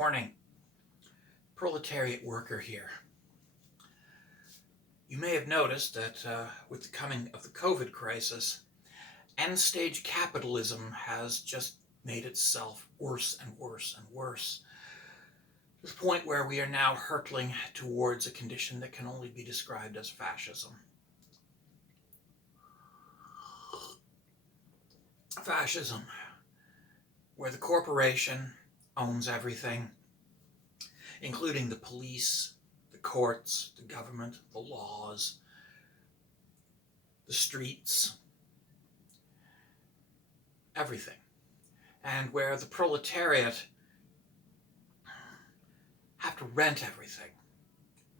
morning. Proletariat worker here. You may have noticed that with the coming of the COVID crisis, end-stage capitalism has just made itself worse and worse and worse, to the point where we are now hurtling towards a condition that can only be described as fascism. Fascism, where the corporation owns everything, including the police, the courts, the government, the laws, the streets, everything. And where the proletariat have to rent everything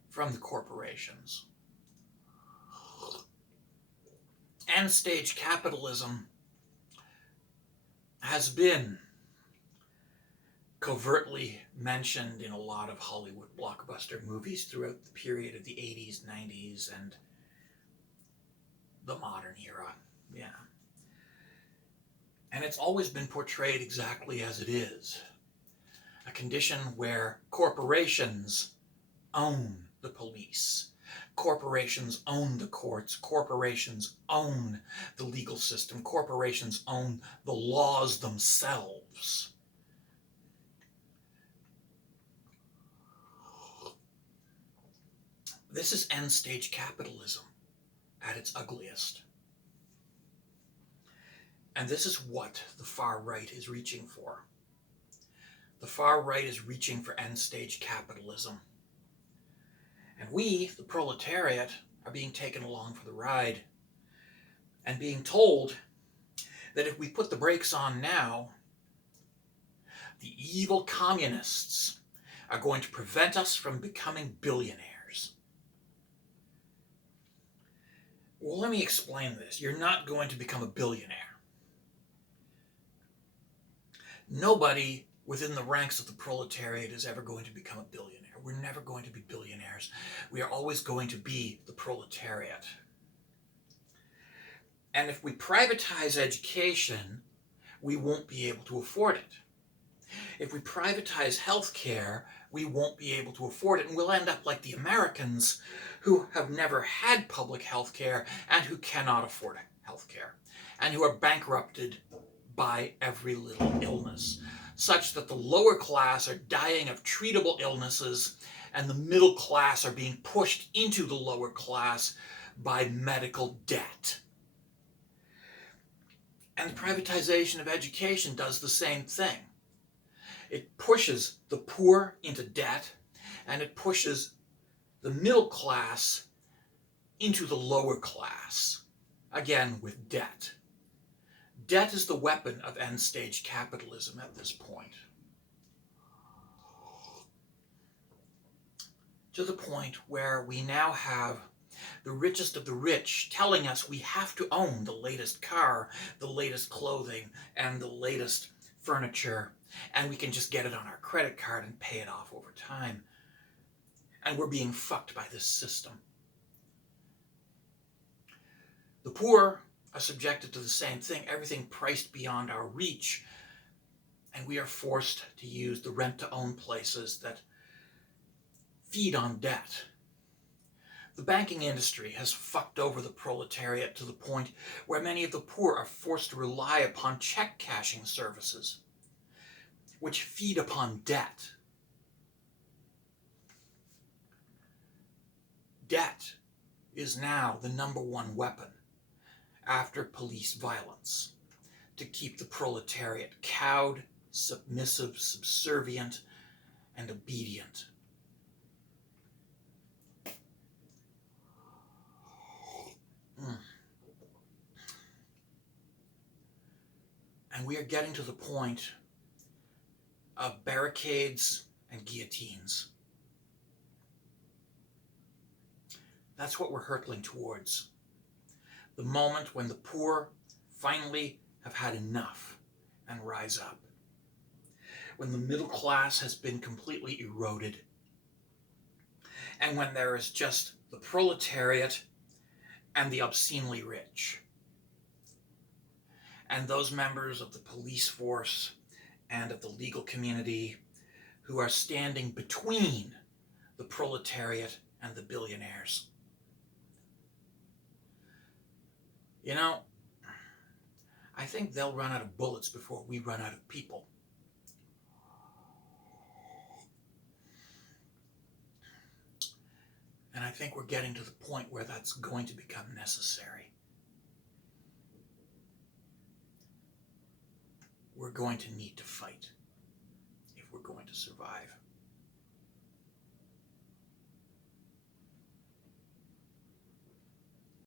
from the corporations. End-stage capitalism has been covertly mentioned in a lot of Hollywood blockbuster movies throughout the period of the 80s, 90s, and the modern era. Yeah. And it's always been portrayed exactly as it is. A condition where corporations own the police. Corporations own the courts. Corporations own the legal system. Corporations own the laws themselves. This is end-stage capitalism at its ugliest. And this is what the far right is reaching for. The far right is reaching for end-stage capitalism. And we, the proletariat, are being taken along for the ride and being told that if we put the brakes on now, the evil communists are going to prevent us from becoming billionaires. Well, let me explain this. You're not going to become a billionaire. Nobody within the ranks of the proletariat is ever going to become a billionaire. We're never going to be billionaires. We are always going to be the proletariat. And if we privatize education, we won't be able to afford it. If we privatize healthcare, we won't be able to afford it, and we'll end up like the Americans who have never had public healthcare and who cannot afford healthcare, and who are bankrupted by every little illness, such that the lower class are dying of treatable illnesses and the middle class are being pushed into the lower class by medical debt. And the privatization of education does the same thing. It pushes the poor into debt, and it pushes the middle class into the lower class, again with debt. Debt is the weapon of end-stage capitalism at this point. To the point where we now have the richest of the rich telling us we have to own the latest car, the latest clothing, and the latest furniture, and we can just get it on our credit card and pay it off over time. And we're being fucked by this system. The poor are subjected to the same thing, everything priced beyond our reach, and we are forced to use the rent-to-own places that feed on debt. The banking industry has fucked over the proletariat to the point where many of the poor are forced to rely upon check cashing services, which feed upon debt. Debt is now the number one weapon after police violence to keep the proletariat cowed, submissive, subservient, and obedient. And we are getting to the point of barricades and guillotines. That's what we're hurtling towards. The moment when the poor finally have had enough and rise up. When the middle class has been completely eroded. And when there is just the proletariat and the obscenely rich. And those members of the police force and of the legal community who are standing between the proletariat and the billionaires. You know, I think they'll run out of bullets before we run out of people. And I think we're getting to the point where that's going to become necessary. We're going to need to fight if we're going to survive.